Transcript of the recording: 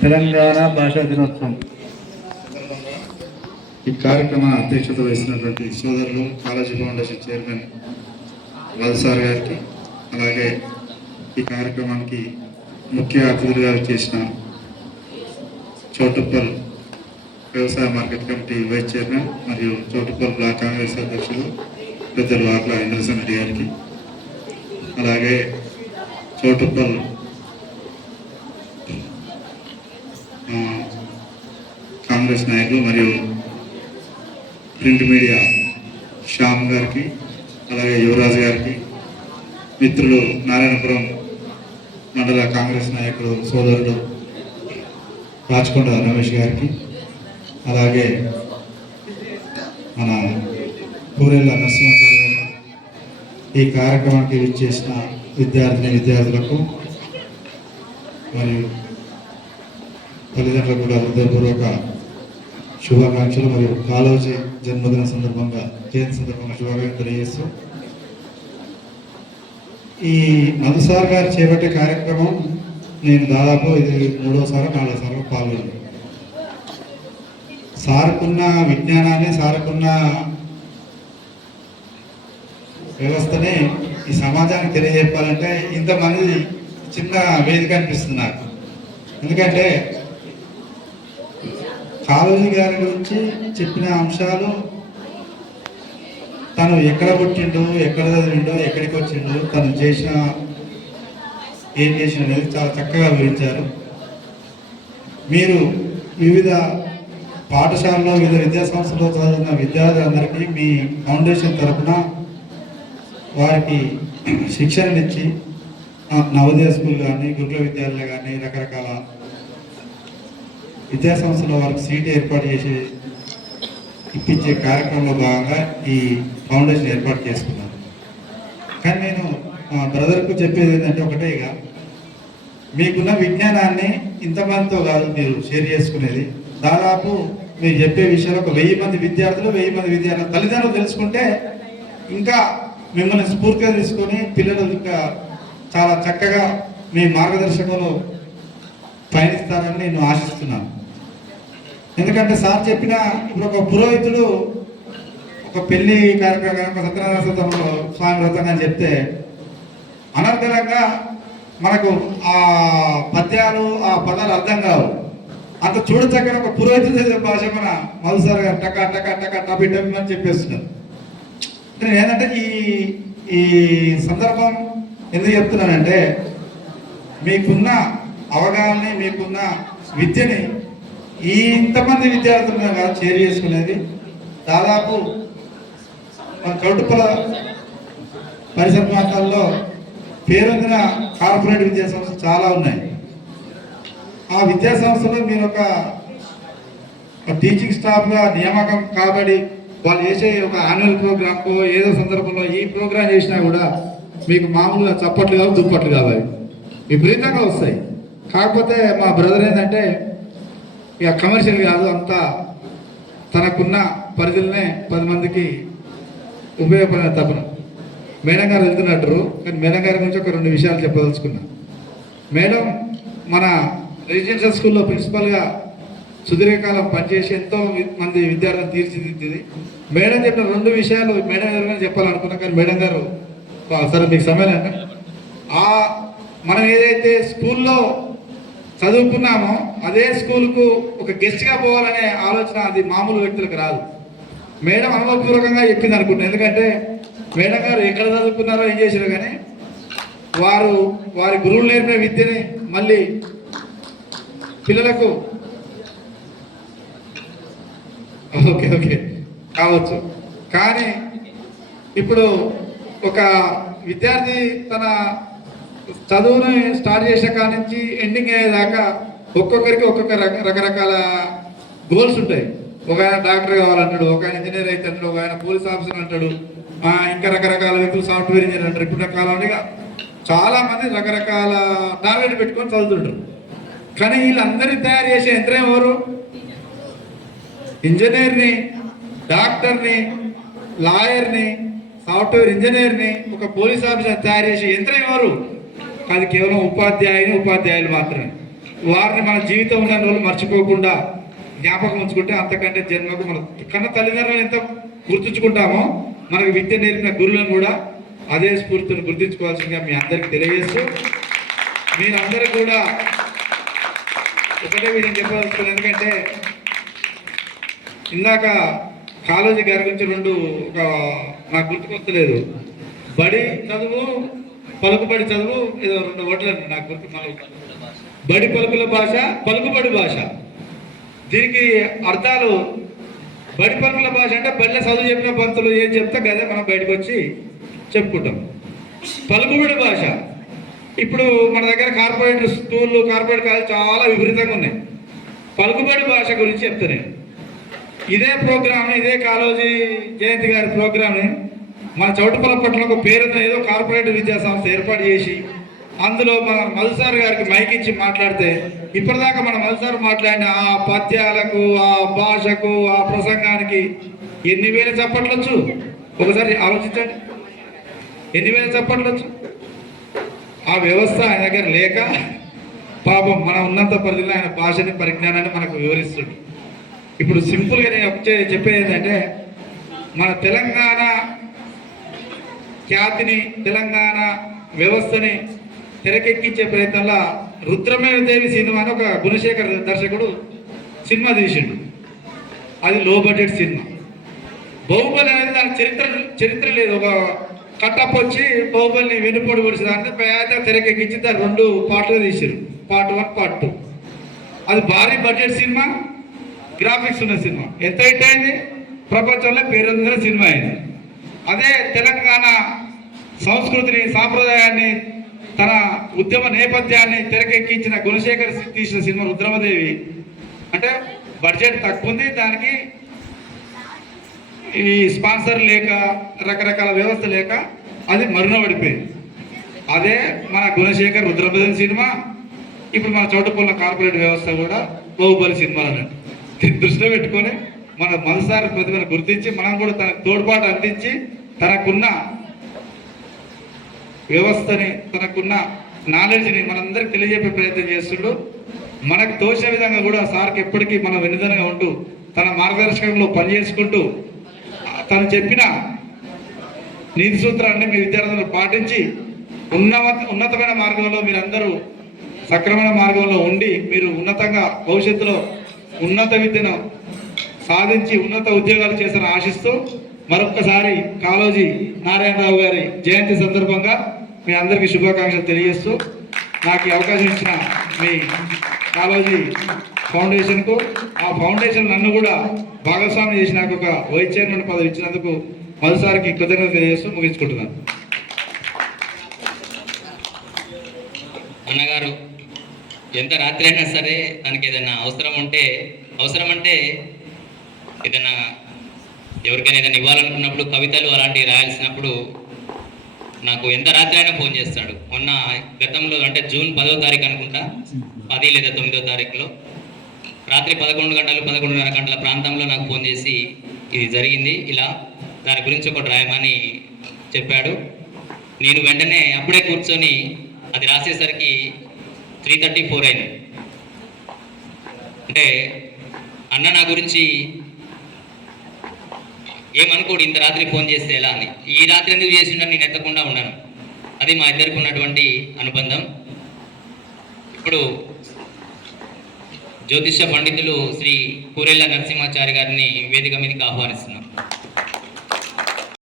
తెలంగాణ భాషా దినోత్సవం ఈ కార్యక్రమ అధ్యక్షత వహిస్తున్నటువంటి సోదరులు కాలేజీ ఫౌండేషన్ చైర్మన్ వల్సార్ గారికి, అలాగే ఈ కార్యక్రమానికి ముఖ్య అతిథులుగా చేసిన చౌటుప్పల్ వ్యవసాయ మార్కెట్ కమిటీ వైస్ చైర్మన్ మరియు చౌటుప్పల్ బ్లాక్ కాంగ్రెస్ అధ్యక్షులు పెద్దలు ఆట్ల ఇంద్రసేన్ రెడ్డి గారికి, అలాగే చౌటుప్పల్ కాంగ్రెస్ నాయకులు మరియు ప్రింట్ మీడియా శ్యామ్ గారికి, అలాగే యువరాజ్ గారికి, మిత్రులు నారాయణపురం మండల కాంగ్రెస్ నాయకులు సోదరుడు రాచకొండ రమేష్ గారికి, అలాగే మన పూరేళ్ళ నరసింహాచార్య గారికి, ఈ కార్యక్రమానికి విచ్చేసిన విద్యార్థులకు మరియు తల్లిదండ్రులకు కూడా హృదయపూర్వక శుభాకాంక్షలు మరియు కాళోజీ జన్మదిన సందర్భంగా జయంతి సందర్భంగా శుభాకాంక్షలు తెలియజేస్తూ, ఈ మధుసార్ గారు చేపట్టే కార్యక్రమం నేను దాదాపు ఇది 3వసారి 4వసారి పాల్గొన్నాను. సార్కున్న విజ్ఞానాన్ని, సార్కున్న వ్యవస్థని ఈ సమాజానికి తెలియజెప్పాలంటే ఇంతమంది చిన్న వేదిక అనిపిస్తుంది నాకు. ఎందుకంటే కాళోజీ గారి గురించి చెప్పిన అంశాలు, తను ఎక్కడ పుట్టిండు, ఎక్కడ చదివిండో, ఎక్కడికి వచ్చిండు, తను చేసిన ఏం చేసిన అనేది చాలా చక్కగా వివరించారు. మీరు వివిధ పాఠశాలలో, వివిధ విద్యా సంస్థల్లో చదువుతున్న విద్యార్థులందరికీ మీ ఫౌండేషన్ తరఫున వారికి శిక్షణనిచ్చి నవోదయ స్కూల్ కానీ, గురుకుల విద్యాలయాలు కానీ, రకరకాల విద్యా సంస్థలో వారికి సీటు ఏర్పాటు చేసి ఇప్పించే కార్యక్రమంలో భాగంగా ఈ ఫౌండేషన్ ఏర్పాటు చేసుకున్నాను. కానీ నేను మా బ్రదర్కు చెప్పేది ఏంటంటే ఒకటే, ఇక మీకున్న విజ్ఞానాన్ని ఇంతమందితో కాదు మీరు షేర్ చేసుకునేది. దాదాపు మీరు చెప్పే విషయాలు ఒక 1000 మంది విద్యార్థులు, 1000 మంది విద్యార్థులు తల్లిదండ్రులు తెలుసుకుంటే ఇంకా మిమ్మల్ని స్ఫూర్తిగా తీసుకొని పిల్లలు ఇంకా చాలా చక్కగా మీ మార్గదర్శకంలో పయనిస్తారని నేను ఆశిస్తున్నాను. ఎందుకంటే సార్ చెప్పిన ఇప్పుడు ఒక పురోహితుడు ఒక పెళ్లి కార్యక్రమం, ఒక సత్యనారాయణ స్వామి వ్రతం అని చెప్తే అనర్థంగా మనకు ఆ పద్యాలు, ఆ పదాలు అర్థం కావు. అంత చూడచక్కని ఒక పురోహితుడు చదివే భాష మన మధుసార్ గారు టకా టకా టకా టబి టబి అని చెప్పేస్తున్నారు. నేను ఏంటంటే ఈ సందర్భం ఎందుకు చెప్తున్నానంటే, మీకున్న అవగాహనని, మీకున్న విద్యని ఇంతమంది విద్యార్థులను కాదు షేర్ చేసుకునేది. దాదాపు మన చౌటుప్పల పరిసర ప్రాంతాల్లో పేరొందిన కార్పొరేట్ విద్యా సంస్థలు చాలా ఉన్నాయి. ఆ విద్యా సంస్థలో మీరు ఒక టీచింగ్ స్టాఫ్గా నియామకం కాబడి వాళ్ళు చేసే ఒక యాన్యువల్ ప్రోగ్రామ్కో ఏదో సందర్భంలో ఈ ప్రోగ్రామ్ చేసినా కూడా మీకు మామూలుగా చప్పట్లు కావు, దుప్పట్లు కావాలి, విపరీతంగా వస్తాయి. కాకపోతే మా బ్రదర్ ఏంటంటే ఇక కమర్షియల్ కాదు, అంతా తనకున్న పరిధిలోనే 10 మందికి ఉపయోగపడిన తపన. మేడం గారు వెళ్తున్నట్టు, కానీ మేడం గారి గురించి ఒక 2 విషయాలు చెప్పదలుచుకున్నా. మేడం మన రెసిడెన్షియల్ స్కూల్లో ప్రిన్సిపల్గా సుదీర్ఘకాలం పనిచేసి ఎంతో మంది విద్యార్థులను తీర్చిదిద్దింది. మేడం చెప్పిన 2 విషయాలు మేడం గారు చెప్పాలనుకున్నా, కానీ మేడం గారు సరే మీకు సమయం అంటే మనం ఏదైతే స్కూల్లో చదువుకున్నామో అదే స్కూల్కు ఒక గెస్ట్గా పోవాలనే ఆలోచన అది మామూలు వ్యక్తులకు రాదు. మేడం అనుభవపూర్వకంగా చెప్పింది అనుకుంటున్నాను. ఎందుకంటే మేడం గారు ఎక్కడ చదువుకున్నారో ఏం చేశారో కానీ వారి గురువులు నేర్పిన విద్యని మళ్ళీ పిల్లలకు ఓకే కావచ్చు. కానీ ఇప్పుడు ఒక విద్యార్థి తన చదువుని స్టార్ట్ చేసిన కాడ నుంచి ఎండింగ్ అయ్యేదాకా ఒక్కొక్కరికి ఒక్కొక్క రకరకాల గోల్స్ ఉంటాయి. ఒక ఆయన డాక్టర్ కావాలంటాడు, ఒక ఆయన ఇంజనీర్ అయితే అంటాడు, ఒక ఆయన పోలీస్ ఆఫీసర్ అంటాడు, ఇంకా రకరకాల వ్యక్తులు సాఫ్ట్వేర్ ఇంజనీర్ అంటారు. ఇప్పుడు కాలంలో చాలా మంది రకరకాల టార్గెట్ పెట్టుకొని చదువుతుంటారు. కానీ వీళ్ళందరినీ తయారు చేసే యంత్రం ఎవరు? ఇంజనీర్ని, డాక్టర్ని, లాయర్ని, సాఫ్ట్వేర్ ఇంజనీర్ని, ఒక పోలీస్ ఆఫీసర్ తయారు చేసే యంత్రం ఎవరు? అది కేవలం ఉపాధ్యాయులు మాత్రమే. వారిని మన జీవితం ఉన్న రోజులు మర్చిపోకుండా జ్ఞాపకం ఉంచుకుంటే అంతకంటే జన్మకు మన కన్న తల్లిదండ్రులను ఎంత గుర్తుంచుకుంటామో మనకు విద్య నేర్పిన గురువులను కూడా అదే స్ఫూర్తిని గుర్తించుకోవాల్సిందిగా మీ అందరికీ తెలియజేస్తూ మీరందరూ కూడా ఒకటే విషయం చెప్పదలుచుకున్నాను. ఎందుకంటే ఇందాక కాలేజీ గారి గురించి నాకు గుర్తుకొస్తలేదు. బడి చదువు, పలుకుబడి చదువు, ఏదో 2 ఓట్లు నాకు గుర్తు. బడి పలుకుల భాష, పలుకుబడి భాష. దీనికి అర్థాలు బడి పలుకుల భాష అంటే బడిలో చదువు చెప్పిన పంతులు ఏం చెప్తే అదే మనం బయటకు వచ్చి చెప్పుకుంటాం. పలుకుబడి భాష ఇప్పుడు మన దగ్గర కార్పొరేట్ స్కూళ్ళు, కార్పొరేట్ కాలేజ్ చాలా విపరీతంగా ఉన్నాయి. పలుకుబడి భాష గురించి చెప్తాను. ఇదే ప్రోగ్రామ్ని, ఇదే కాళోజీ జయంతి గారి ప్రోగ్రామ్ని మన చౌటుపల్లపట్ల ఒక పేరున్న ఏదో కార్పొరేట్ విద్యా సంస్థ ఏర్పాటు చేసి అందులో మన మధుసార్ గారికి మైక్ ఇచ్చి మాట్లాడితే ఇప్పటిదాకా మన మధుసార్ మాట్లాడిన ఆ పద్యాలకు, ఆ భాషకు, ఆ ప్రసంగానికి ఎన్ని వేల చప్పట్లొచ్చు ఒకసారి ఆలోచించండి. ఎన్ని వేల చప్పట్లొచ్చు. ఆ వ్యవస్థ ఆయన దగ్గర లేక పాపం మన ఉన్నత పరిధిలో ఆయన భాషని, పరిజ్ఞానాన్ని మనకు వివరిస్తుంది. ఇప్పుడు సింపుల్గా నేను చెప్పేది ఏంటంటే మన తెలంగాణ ఖ్యాతిని, తెలంగాణ వ్యవస్థని తెరకెక్కించే ప్రయత్నంలో రుద్రమేదేవి సినిమా అని ఒక గుణశేఖర్ దర్శకుడు సినిమా తీసిండు. అది లో బడ్జెట్ సినిమా. బాహుబలి అనేది దాని చరిత్ర లేదు. ఒక కట్టప్ వచ్చి బాహుబలిని వెన్నుపోటు పొడిచేదాన్ని పేద తెరకెక్కించి దాన్ని 2 పార్ట్లుగా తీసారు. Part 1, part 2. అది భారీ బడ్జెట్ సినిమా, గ్రాఫిక్స్ ఉన్న సినిమా. ఎంత హిట్ అయింది, ప్రపంచంలో పేరొందిన సినిమా అయింది. అదే తెలంగాణ సంస్కృతిని, సాంప్రదాయాన్ని, తన ఉద్యమ నేపథ్యాన్ని తెరకెక్కించిన గుణశేఖర్ తీసిన సినిమా రుద్రమదేవి అంటే బడ్జెట్ తక్కువ ఉంది, దానికి ఈ స్పాన్సర్ లేక, రకరకాల వ్యవస్థ లేక అది మరున పడిపోయింది. అదే మన గుణశేఖర్ రుద్రమదేవి సినిమా. ఇప్పుడు మన చౌటుపల్ల కార్పొరేట్ వ్యవస్థ కూడా బాహుబలి సినిమాలు అన్నట్టు దృష్టిలో పెట్టుకొని మన మనసారి ప్రతిభను గుర్తించి మనం కూడా తనకు తోడ్పాటు అందించి తనకున్న వ్యవస్థని, తనకున్న నాలెడ్జ్ని మనందరికి తెలియజెప్పే ప్రయత్నం చేస్తుండు. మనకు తోచిన విధంగా కూడా సార్కి ఎప్పటికీ మనం వెన్నుదనగా ఉంటూ తన మార్గదర్శకంలో పనిచేసుకుంటూ తను చెప్పిన నీతి సూత్రాన్ని మీ విద్యార్థులు పాటించి ఉన్నతమైన మార్గంలో మీరందరూ సక్రమణ మార్గంలో ఉండి మీరు ఉన్నతంగా భవిష్యత్తులో ఉన్నత విద్యను సాధించి ఉన్నత ఉద్యోగాలు చేస్తారని ఆశిస్తూ మరొక్కసారి కాళోజీ నారాయణరావు గారి జయంతి సందర్భంగా మీ అందరికీ శుభాకాంక్షలు తెలియజేస్తూ నాకు ఈ అవకాశం ఇచ్చిన మీ కాళోజీ ఫౌండేషన్కు, ఆ ఫౌండేషన్ నన్ను కూడా భాగస్వామి చేసి నాకు ఒక వైస్ చైర్మన్ పదవి ఇచ్చినందుకు మరోసారికి కృతజ్ఞతలు తెలియజేస్తూ ముగించుకుంటున్నాను. అన్నగారు ఎంత రాత్రి అయినా సరే తనకి ఏదైనా అవసరం అంటే ఏదైనా ఎవరికైనా ఏదైనా ఇవ్వాలనుకున్నప్పుడు కవితలు అలాంటివి రాయాల్సినప్పుడు నాకు ఎంత రాత్రి అయినా ఫోన్ చేస్తాడు. మొన్న గతంలో అంటే జూన్ 10వ తారీఖు అనుకుంటా, 10 లేదా 9వ తారీఖులో రాత్రి 11 గంటలు 11:30 గంటల ప్రాంతంలో నాకు ఫోన్ చేసి ఇది జరిగింది, ఇలా దాని గురించి ఒకటి రాయమని చెప్పాడు. నేను వెంటనే అప్పుడే కూర్చొని అది రాసేసరికి 3:34 అయింది. అంటే అన్న నా గురించి ఏమనుకోడు, ఇంత రాత్రి ఫోన్ చేస్తే ఎలా అని. ఈ రాత్రి ఎందుకు చేసిండని నేను ఎత్తకుండా ఉన్నాను. అది మా ఇద్దరికి ఉన్నటువంటి అనుబంధం. ఇప్పుడు జ్యోతిష్య పండితులు శ్రీ కూరెళ్ళ నరసింహాచారి గారిని వేదిక మీదకి ఆహ్వానిస్తున్నాం.